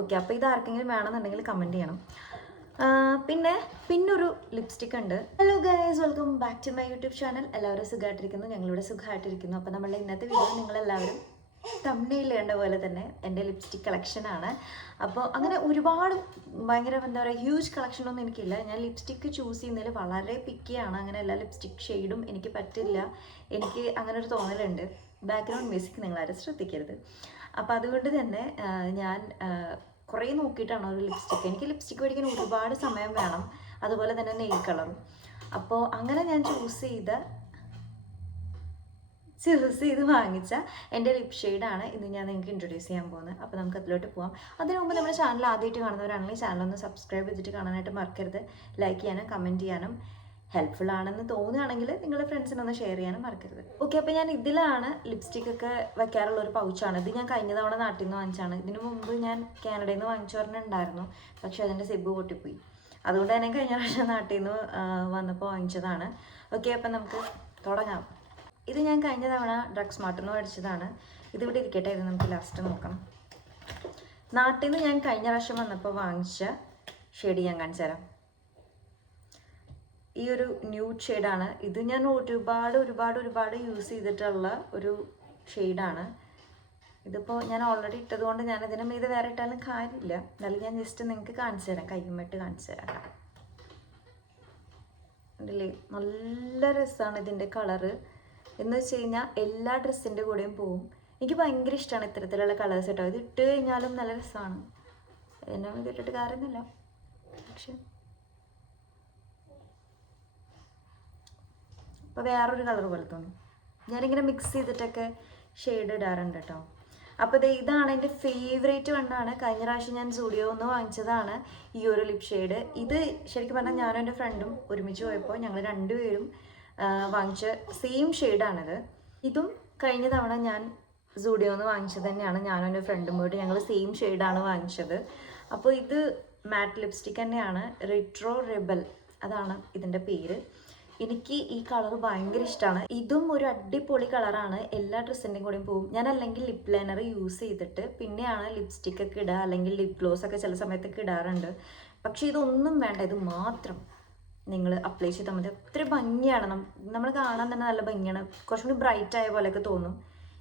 Okay, അപ്പോൾ ഇത് ആർക്കെങ്കിലും വേണമെന്നുണ്ടെങ്കിൽ കമൻറ്റ് ചെയ്യണം. പിന്നൊരു ലിപ്സ്റ്റിക് ഉണ്ട്. Hello guys, welcome back to my YouTube channel. എല്ലാവരും സുഖമായിട്ടിരിക്കുന്നു, ഞങ്ങളിവിടെ സുഖമായിട്ടിരിക്കുന്നു. അപ്പോൾ നമ്മളുടെ ഇന്നത്തെ വീഡിയോ നിങ്ങളെല്ലാവരും തമ്മിൽ കണ്ട പോലെ തന്നെ എൻ്റെ ലിപ്സ്റ്റിക് കളക്ഷനാണ്. അപ്പോൾ അങ്ങനെ ഒരുപാട് ഭയങ്കര എന്താ പറയുക ഹ്യൂജ് കളക്ഷനൊന്നും എനിക്കില്ല. ഞാൻ ലിപ്സ്റ്റിക്ക് ചൂസ് ചെയ്യുന്നതിൽ വളരെ പിക്കിയാണ്. അങ്ങനെ എല്ലാ ലിപ്സ്റ്റിക് ഷെയ്ഡും എനിക്ക് പറ്റില്ല. എനിക്ക് അങ്ങനെ ഒരു തോന്നലുണ്ട്. ബാക്ക്ഗ്രൗണ്ട് മ്യൂസിക് നിങ്ങളാരും ശ്രദ്ധിക്കരുത്. അപ്പോൾ അതുകൊണ്ട് തന്നെ ഞാൻ കുറേ നോക്കിയിട്ടാണ് ഒരു ലിപ്സ്റ്റിക്ക്. എനിക്ക് ലിപ്സ്റ്റിക്ക് മേടിക്കാൻ ഒരുപാട് സമയം വേണം, അതുപോലെ തന്നെ നെയിൽ കളറും. അപ്പോൾ അങ്ങനെ ഞാൻ ചൂസ് ചെയ്ത് വാങ്ങിച്ച എൻ്റെ ലിപ് ഷെയ്ഡാണ് ഇന്ന് ഞാൻ നിങ്ങൾക്ക് ഇൻട്രൊഡ്യൂസ് ചെയ്യാൻ പോകുന്നത്. അപ്പോൾ നമുക്ക് അതിലോട്ട് പോകാം. അതിനു മുമ്പ് നമ്മുടെ ചാനൽ ആദ്യമായിട്ട് കാണുന്നവരാണെങ്കിൽ ചാനലൊന്ന് സബ്സ്ക്രൈബ് ചെയ്തിട്ട് കാണാനായിട്ട് മറക്കരുത്. ലൈക്ക് ചെയ്യാനും കമൻറ്റ് ചെയ്യാനും ഹെൽപ്ഫുൾ ആണെന്ന് തോന്നുകയാണെങ്കിൽ നിങ്ങളുടെ ഫ്രണ്ട്സിനൊന്ന് ഷെയർ ചെയ്യാനും മറക്കരുത്. ഓക്കെ, അപ്പോൾ ഞാൻ ഇതിലാണ് ലിപ്സ്റ്റിക്കൊക്കെ വയ്ക്കാറുള്ള ഒരു പൗച്ചാണ്. ഇത് ഞാൻ കഴിഞ്ഞ തവണ നാട്ടിൽ നിന്ന് വാങ്ങിച്ചാണ്. ഇതിനു മുമ്പ് ഞാൻ കാനഡയിൽ നിന്ന് വാങ്ങിച്ചു പറഞ്ഞിട്ടുണ്ടായിരുന്നു, പക്ഷേ അതിൻ്റെ സിബ് പൊട്ടിപ്പോയി. അതുകൊണ്ട് തന്നെ കഴിഞ്ഞ പ്രാവശ്യം നാട്ടിൽ നിന്ന് വന്നപ്പോൾ വാങ്ങിച്ചതാണ്. ഓക്കെ, അപ്പം നമുക്ക് തുടങ്ങാം. ഇത് ഞാൻ കഴിഞ്ഞ തവണ ഡ്രഗ്സ് മാർട്ടിൽ നിന്ന് മേടിച്ചതാണ്. ഇതിവിടെ ഇരിക്കട്ടെ, ഇത് നമുക്ക് ലാസ്റ്റ് നോക്കാം. നാട്ടിൽ നിന്ന് ഞാൻ കഴിഞ്ഞ പ്രാവശ്യം വന്നപ്പോൾ വാങ്ങിച്ച ഷെയ്ഡ് ഞാൻ കാണിച്ചു തരാം. ഈ ഒരു ന്യൂഡ് ഷെയ്ഡാണ് ഇത്. ഞാൻ ഒരുപാട് യൂസ് ചെയ്തിട്ടുള്ള ഒരു ഷെയ്ഡാണ്. ഇതിപ്പോൾ ഞാൻ ഓൾറെഡി ഇട്ടത് കൊണ്ട് ഞാൻ ഇതിന് മീത് വേറെ ഇട്ടാലും കാര്യമില്ല. എന്നാലും ഞാൻ ജസ്റ്റ് നിങ്ങൾക്ക് കാണിച്ചു തരാം, കയ്യുമ്മിട്ട് കാണിച്ചു തരാം. ഉണ്ടല്ലേ, നല്ല രസമാണ് ഇതിൻ്റെ കളറ്. എന്ന് വെച്ച് കഴിഞ്ഞാൽ എല്ലാ ഡ്രസ്സിൻ്റെ കൂടെയും പോവും. എനിക്ക് ഭയങ്കര ഇഷ്ടമാണ് ഇത്തരത്തിലുള്ള കളേഴ്സ് കേട്ടോ. ഇത് ഇട്ട് കഴിഞ്ഞാലും നല്ല രസമാണ്. എന്നെ ഇത് ഇട്ടിട്ട് കാര്യമൊന്നുമില്ല, പക്ഷെ അപ്പോൾ വേറൊരു കളർ പോലെ തോന്നി. ഞാനിങ്ങനെ മിക്സ് ചെയ്തിട്ടൊക്കെ ഷെയ്ഡ് ഇടാറുണ്ട് കേട്ടോ. അപ്പോൾ ഇതാണ് എൻ്റെ ഫേവറേറ്റ് വണ്ണാണ്. കഴിഞ്ഞ പ്രാവശ്യം ഞാൻ സ്റ്റുഡിയോ നിന്ന് വാങ്ങിച്ചതാണ് ഈ ഒരു ലിപ് ഷെയ്ഡ്. ഇത് ശരിക്കും പറഞ്ഞാൽ ഞാനും എൻ്റെ ഫ്രണ്ടും ഒരുമിച്ച് പോയപ്പോൾ ഞങ്ങൾ രണ്ടുപേരും വാങ്ങിച്ച സെയിം ഷെയ്ഡാണിത്. ഇതും കഴിഞ്ഞ തവണ ഞാൻ സ്റ്റുഡിയോ നിന്ന് വാങ്ങിച്ചത് തന്നെയാണ്. ഞാനും എൻ്റെ ഫ്രണ്ടും പോയിട്ട് ഞങ്ങൾ സെയിം ഷെയ്ഡാണ് വാങ്ങിച്ചത്. അപ്പോൾ ഇത് മാറ്റ് ലിപ്സ്റ്റിക് തന്നെയാണ്, റിട്രോ റെബൽ അതാണ് ഇതിൻ്റെ പേര്. എനിക്ക് ഈ കളർ ഭയങ്കര ഇഷ്ടമാണ്. ഇതും ഒരു അടിപൊളി കളറാണ്, എല്ലാ ഡ്രസ്സിൻ്റെയും കൂടെയും പോകും. ഞാൻ അല്ലെങ്കിൽ ലിപ് ലൈനർ യൂസ് ചെയ്തിട്ട് പിന്നെയാണ് ലിപ്സ്റ്റിക്കൊക്കെ ഇടുക, അല്ലെങ്കിൽ ലിപ് ഗ്ലോസ് ഒക്കെ ചില സമയത്തൊക്കെ ഇടാറുണ്ട്. പക്ഷേ ഇതൊന്നും വേണ്ട, ഇത് മാത്രം നിങ്ങൾ അപ്ലൈ ചെയ്താൽ മതി. അത്ര ഭംഗിയാണ്, നമ്മൾ കാണാൻ തന്നെ നല്ല ഭംഗിയാണ്. കുറച്ചും കൂടി ബ്രൈറ്റ് ആയ പോലെയൊക്കെ തോന്നും.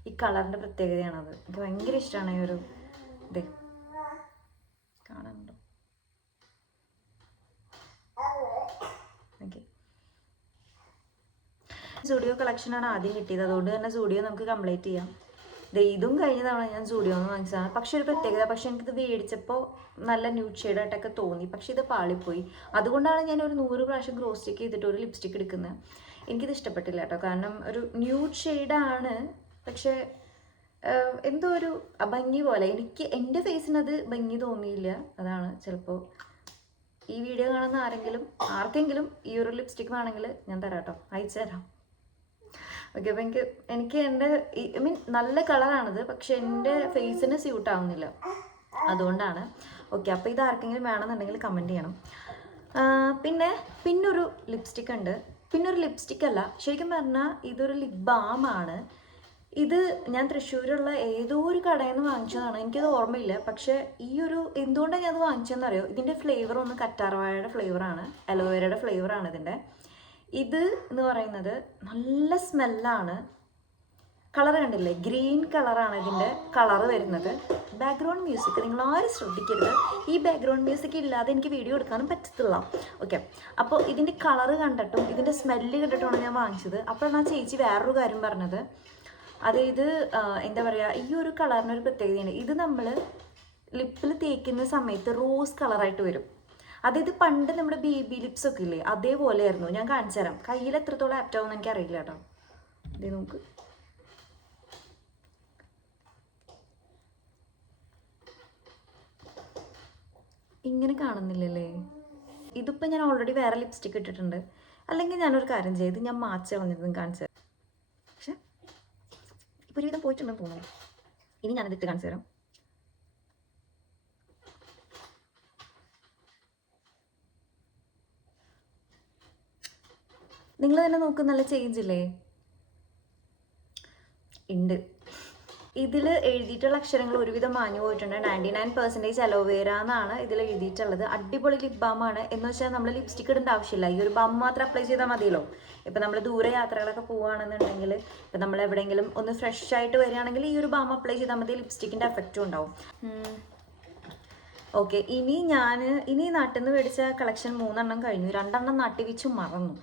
ഈ കളറിൻ്റെ പ്രത്യേകതയാണത്. എനിക്ക് ഭയങ്കര ഇഷ്ടമാണ് ഈ ഒരു ഇത്. കാണാനുണ്ടോ? ഓക്കെ, സ്റ്റുഡിയോ കളക്ഷനാണ് ആദ്യം കിട്ടിയത്, അതുകൊണ്ട് തന്നെ സ്റ്റുഡിയോ നമുക്ക് കംപ്ലീറ്റ് ചെയ്യാം. ഇതും കഴിഞ്ഞ തവണ ഞാൻ സ്റ്റുഡിയോ നിന്ന് വാങ്ങിച്ചതാണ്. പക്ഷെ ഒരു പ്രത്യേകത, പക്ഷെ എനിക്കിത് മേടിച്ചപ്പോൾ നല്ല ന്യൂഡ് ഷെയ്ഡായിട്ടൊക്കെ തോന്നി, പക്ഷെ ഇത് പാളിപ്പോയി. അതുകൊണ്ടാണ് ഞാൻ ഒരു 100 പ്രാവശ്യം ക്രോസ് ചെക്ക് ചെയ്തിട്ട് ഒരു ലിപ്സ്റ്റിക് എടുക്കുന്നത്. എനിക്കിത് ഇഷ്ടപ്പെട്ടില്ല കേട്ടോ, കാരണം ഒരു ന്യൂഡ് ഷെയ്ഡാണ്, പക്ഷേ എന്തോ ഒരു ഭംഗി പോലെ എനിക്ക് എൻ്റെ ഫേസിനത് ഭംഗി തോന്നിയില്ല. അതാണ് ചിലപ്പോൾ ഈ വീഡിയോ കാണുന്ന ആർക്കെങ്കിലും ഈ ഒരു ലിപ്സ്റ്റിക് വേണമെങ്കിൽ ഞാൻ തരാം കേട്ടോ, അയച്ചു തരാം. ഓക്കെ, അപ്പോൾ എനിക്ക് എൻ്റെ നല്ല കളറാണിത്, പക്ഷെ എൻ്റെ ഫേസിന് സ്യൂട്ട് ആവുന്നില്ല, അതുകൊണ്ടാണ്. ഓക്കെ, അപ്പോൾ ഇത് ആർക്കെങ്കിലും വേണമെന്നുണ്ടെങ്കിൽ കമൻറ്റ് ചെയ്യണം. പിന്നൊരു ലിപ്സ്റ്റിക് ഉണ്ട്. പിന്നൊരു ലിപ്സ്റ്റിക് അല്ല, ശരിക്കും പറഞ്ഞാൽ ഇതൊരു ലിപ് ബാമാണ്. ഇത് ഞാൻ തൃശ്ശൂരുള്ള ഏതോ ഒരു കടയിൽ നിന്ന് വാങ്ങിച്ചതാണ്, എനിക്കത് ഓർമ്മയില്ല. പക്ഷേ എന്തുകൊണ്ടാണ് ഞാൻ അത് വാങ്ങിച്ചതെന്നറിയോ? ഇതിൻ്റെ ഫ്ലേവർ ഒന്ന് കറ്റാർവാഴയുടെ ഫ്ലേവറാണ്, അലോവേരയുടെ ഫ്ലേവറാണ് ഇതിൻ്റെ. ഇത് എന്ന് പറയുന്നത് നല്ല സ്മെല്ലാണ്. കളർ കണ്ടില്ലേ, ഗ്രീൻ കളറാണ് ഇതിൻ്റെ കളറ് വരുന്നത്. ബാക്ക്ഗ്രൗണ്ട് മ്യൂസിക് നിങ്ങൾ ആരും ശ്രദ്ധിക്കരുത്, ഈ ബാക്ക്ഗ്രൗണ്ട് മ്യൂസിക് ഇല്ലാതെ എനിക്ക് വീഡിയോ എടുക്കാനും പറ്റത്തില്ല. ഓക്കെ, അപ്പോൾ ഇതിൻ്റെ കളറ് കണ്ടിട്ടും ഇതിൻ്റെ സ്മെല്ല് കണ്ടിട്ടുമാണ് ഞാൻ വാങ്ങിച്ചത്. അപ്പോഴാണ് ആ ചേച്ചി വേറൊരു കാര്യം പറഞ്ഞത്. അതായത് എന്താ പറയുക, ഈ ഒരു കളറിനൊരു പ്രത്യേകതയാണ്. ഇത് നമ്മൾ ലിപ്പിൽ തേക്കുന്ന സമയത്ത് റോസ് കളറായിട്ട് വരും. അതായത് പണ്ട് നമ്മുടെ ബേബി ലിപ്സ് ഒക്കെ ഇല്ലേ, അതേപോലെയായിരുന്നു. ഞാൻ കാണിച്ചു തരാം. കയ്യിൽ എത്രത്തോളം ആപ്റ്റ് ആവുമെന്ന് എനിക്ക് അറിയില്ല കേട്ടോ. ഇത് നോക്ക്, ഇങ്ങനെ കാണുന്നില്ലല്ലേ? ഇതിപ്പോൾ ഞാൻ ഓൾറെഡി വേറെ ലിപ്സ്റ്റിക് ഇട്ടിട്ടുണ്ട്. അല്ലെങ്കിൽ ഞാനൊരു കാര്യം ചെയ്ത് ഞാൻ മാച്ച് കളഞ്ഞിരുന്നു കാണിച്ചു തരാം. പക്ഷെ ഇപ്പോൾ ഒരുവിധം പോയിട്ടുണ്ടെന്ന് തോന്നുന്നു. ഇനി ഞാനതിട്ട് കാണിച്ചു തരാം. നിങ്ങൾ തന്നെ നോക്ക്, നല്ല ചേഞ്ച് ഇല്ലേ? ഉണ്ട്. ഇതിൽ എഴുതിയിട്ടുള്ള അക്ഷരങ്ങൾ ഒരുവിധം മാഞ്ഞു പോയിട്ടുണ്ട്. 99% അലോവേര എന്നാണ് ഇതിൽ എഴുതിയിട്ടുള്ളത്. അടിപൊളി ലിപ് ബാമാണ്. എന്ന് വെച്ചാൽ നമ്മൾ ലിപ്സ്റ്റിക് ഇടേണ്ട ആവശ്യമില്ല, ഈ ഒരു ബാം മാത്രം അപ്ലൈ ചെയ്താൽ മതിയല്ലോ. ഇപ്പം നമ്മൾ ദൂരെ യാത്രകളൊക്കെ പോവുകയാണെന്നുണ്ടെങ്കിൽ, ഇപ്പം നമ്മൾ എവിടെയെങ്കിലും ഒന്ന് ഫ്രഷ് ആയിട്ട് വരികയാണെങ്കിൽ ഈ ഒരു ബാം അപ്ലൈ ചെയ്താൽ മതി, ലിപ്സ്റ്റിക്കിൻ്റെ എഫക്റ്റും ഉണ്ടാവും. ഓക്കെ, ഇനി നാട്ടിൽ നിന്ന് മേടിച്ച കളക്ഷൻ 3 എണ്ണം കഴിഞ്ഞു. 2 എണ്ണം നാട്ടിൽ വെച്ച് മറന്നു.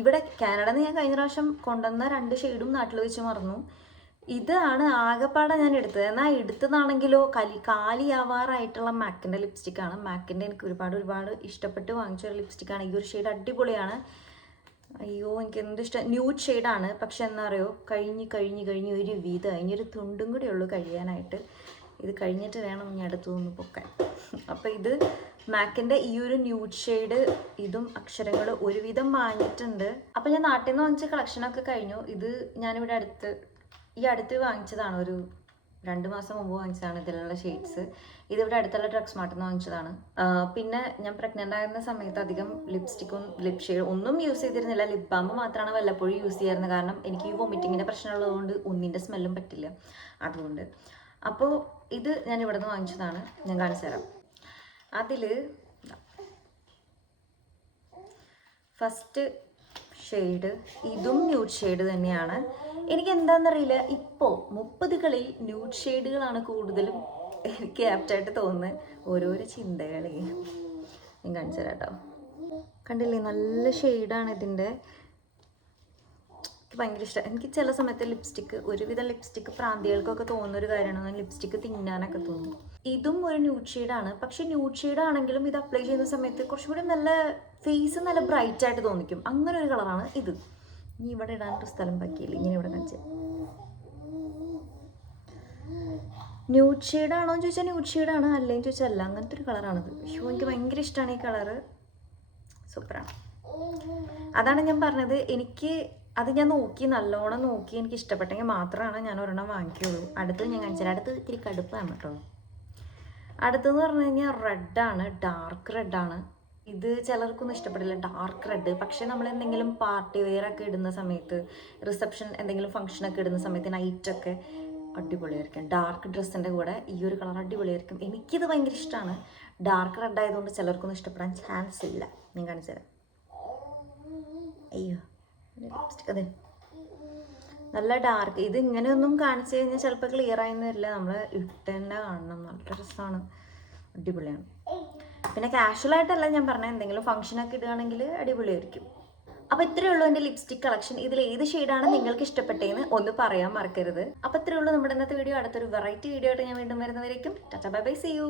ഇവിടെ കാനഡയിൽ നിന്ന് ഞാൻ കഴിഞ്ഞ പ്രാവശ്യം കൊണ്ടുവന്ന 2 ഷെയ്ഡും നാട്ടിൽ വെച്ച് മറന്നു. ഇതാണ് ആകെപ്പാടെ ഞാൻ എടുത്തത്. എന്നാൽ എടുത്തതാണെങ്കിലോ കാലിയാവാറായിട്ടുള്ള മാക്കിൻ്റെ ലിപ്സ്റ്റിക്കാണ്. മാക്കിൻ്റെ എനിക്ക് ഒരുപാട് ഇഷ്ടപ്പെട്ട് വാങ്ങിച്ചൊരു ലിപ്സ്റ്റിക്കാണ്. ഈ ഒരു ഷെയ്ഡ് അടിപൊളിയാണ്. അയ്യോ, എനിക്ക് എന്ത് ഇഷ്ടം. ന്യൂഡ് ഷെയ്ഡാണ്, പക്ഷെ എന്താ അറിയോ, കഴിഞ്ഞ് ഒരു വീതം അതിനൊരു തുണ്ടും കൂടി ഉള്ളൂ കഴിയാനായിട്ട്. ഇത് കഴിഞ്ഞിട്ട് വേണം ഞാൻ അടുത്തൊന്ന് പൊക്കാൻ. അപ്പോൾ ഇത് മാക്കിൻ്റെ ഈ ഒരു ന്യൂഡ് ഷെയ്ഡ്, ഇതും അക്ഷരങ്ങൾ ഒരുവിധം മാഞ്ഞിട്ടുണ്ട്. അപ്പോൾ ഞാൻ നാട്ടിൽ നിന്ന് വാങ്ങിച്ച കളക്ഷനൊക്കെ കഴിഞ്ഞു. ഇത് ഞാനിവിടെ അടുത്ത് വാങ്ങിച്ചതാണ്, ഒരു 2 മാസം മുമ്പ് വാങ്ങിച്ചതാണ് ഇതിലുള്ള ഷെയ്ഡ്സ്. ഇതിവിടെ അടുത്തുള്ള ഡ്രഗ്സ് മാർട്ടിൽ നിന്ന് വാങ്ങിച്ചതാണ്. പിന്നെ ഞാൻ പ്രഗ്നൻ്റ് ആയിരുന്ന സമയത്ത് അധികം ലിപ്സ്റ്റിക്കും ലിപ് ഷെയ്ഡ് ഒന്നും യൂസ് ചെയ്തിരുന്നില്ല. ലിപ് ബാം മാത്രമാണ് വല്ലപ്പോഴും യൂസ് ചെയ്യാറുള്ളത്. കാരണം എനിക്ക് ഈ വൊമിറ്റിങ്ങിൻ്റെ പ്രശ്നമുള്ളതുകൊണ്ട് ഒന്നിൻ്റെ സ്മെല്ലും പറ്റില്ല, അതുകൊണ്ട്. അപ്പോൾ ഇത് ഞാൻ ഇവിടെ നിന്ന് വാങ്ങിച്ചതാണ്, ഞാൻ കാണിച്ചു തരാം. അതിൽ ഫസ്റ്റ് ഷെയ്ഡ് ഇതും ന്യൂഡ് ഷെയ്ഡ് തന്നെയാണ്. എനിക്ക് എന്താണെന്നറിയില്ല, ഇപ്പോൾ 30കളിൽ ന്യൂഡ് ഷെയ്ഡുകളാണ് കൂടുതലും എനിക്ക് ആപ്റ്റായിട്ട് തോന്നുന്നത്. ഓരോരോ ചിന്തകളെ ഞാൻ കാണിച്ചു തരാം കേട്ടോ. കണ്ടില്ലേ, നല്ല ഷെയ്ഡാണ് ഇതിൻ്റെ. എനിക്ക് ഭയങ്കര ഇഷ്ടം. എനിക്ക് ചില സമയത്ത് ഒരുവിധം ലിപ്സ്റ്റിക്ക് പ്രാന്തികൾക്കൊക്കെ തോന്നുന്നൊരു കാര്യമാണ്, ലിപ്സ്റ്റിക്ക് തിന്നാനൊക്കെ തോന്നും. ഇതും ഒരു ന്യൂഡ് ഷെയ്ഡാണ്. പക്ഷെ ന്യൂഡ് ഷെയ്ഡ് ആണെങ്കിലും ഇത് അപ്ലൈ ചെയ്യുന്ന സമയത്ത് കുറച്ചും കൂടി നല്ല ഫേസ് നല്ല ബ്രൈറ്റ് ആയിട്ട് തോന്നിക്കും. അങ്ങനെ ഒരു കളറാണ് ഇത്. ഇനി ഇവിടെ ഇടാനൊരു സ്ഥലം ബാക്കിയില്ല, ഇങ്ങനെ ഇവിടെ കാണിച്ച്. ന്യൂഡ് ഷെയ്ഡാണോ എന്ന് ചോദിച്ചാൽ ന്യൂഡ് ഷെയ്ഡാണ്, അല്ലെങ്കിൽ ചോദിച്ചാൽ അല്ല, അങ്ങനത്തെ ഒരു കളറാണിത്. പക്ഷേ എനിക്ക് ഭയങ്കര ഇഷ്ടമാണ് ഈ കളറ്, സൂപ്പറാണ്. അതാണ് ഞാൻ പറഞ്ഞത്, അത് ഞാൻ നല്ലോണം നോക്കി എനിക്ക് ഇഷ്ടപ്പെട്ടെങ്കിൽ മാത്രമാണ് ഞാൻ ഒരെണ്ണം വാങ്ങിക്കുള്ളൂ. അടുത്ത് ഞാൻ കാണിച്ചാൽ അടുത്ത് ഇത്തിരി കടുപ്പാണ് കേട്ടോ. അടുത്തെന്ന് പറഞ്ഞു കഴിഞ്ഞാൽ റെഡാണ്, ഡാർക്ക് റെഡാണ്. ഇത് ചിലർക്കൊന്നും ഇഷ്ടപ്പെടില്ല, ഡാർക്ക് റെഡ്. പക്ഷേ നമ്മൾ എന്തെങ്കിലും പാർട്ടി വെയർ ഒക്കെ ഇടുന്ന സമയത്ത്, റിസപ്ഷൻ എന്തെങ്കിലും ഫംഗ്ഷനൊക്കെ ഇടുന്ന സമയത്ത്, നൈറ്റൊക്കെ അടിപൊളിയായിരിക്കും. ഡാർക്ക് ഡ്രസ്സിൻ്റെ കൂടെ ഈ ഒരു കളർ അടിപൊളിയായിരിക്കും. എനിക്കിത് ഭയങ്കര ഇഷ്ടമാണ്. ഡാർക്ക് റെഡ് ആയതുകൊണ്ട് ചിലർക്കൊന്നും ഇഷ്ടപ്പെടാൻ ചാൻസ് ഇല്ല. ഞാൻ കാണിച്ചു തരാം. അയ്യോ, ലിപ്സ്റ്റിക് അതെ, നല്ല ഡാർക്ക്. ഇത് ഇങ്ങനെയൊന്നും കാണിച്ചു കഴിഞ്ഞാൽ ചിലപ്പോൾ ക്ലിയർ ആയെന്ന് വരില്ല, നമ്മൾ ഇട്ട് തന്നെ കാണണം. നല്ല രസമാണ്, അടിപൊളിയാണ്. പിന്നെ കാഷ്വലായിട്ടല്ല ഞാൻ പറഞ്ഞത്, എന്തെങ്കിലും ഫംഗ്ഷനൊക്കെ ഇടുകയാണെങ്കിൽ അടിപൊളിയായിരിക്കും. അപ്പോൾ ഇത്രയേ ഉള്ളൂ എൻ്റെ ലിപ്സ്റ്റിക് കളക്ഷൻ. ഇതിൽ ഏത് ഷെയ്ഡാണ് നിങ്ങൾക്ക് ഇഷ്ടപ്പെട്ടതെന്ന് ഒന്ന് പറയാൻ മറക്കരുത്. അപ്പോൾ ഇത്രയേ ഉള്ളൂ നമ്മുടെ ഇന്നത്തെ വീഡിയോ. അടുത്തൊരു വെറൈറ്റി വീഡിയോ ആയിട്ട് ഞാൻ വീണ്ടും വരുന്നവരേക്കും tata bye bye, see U.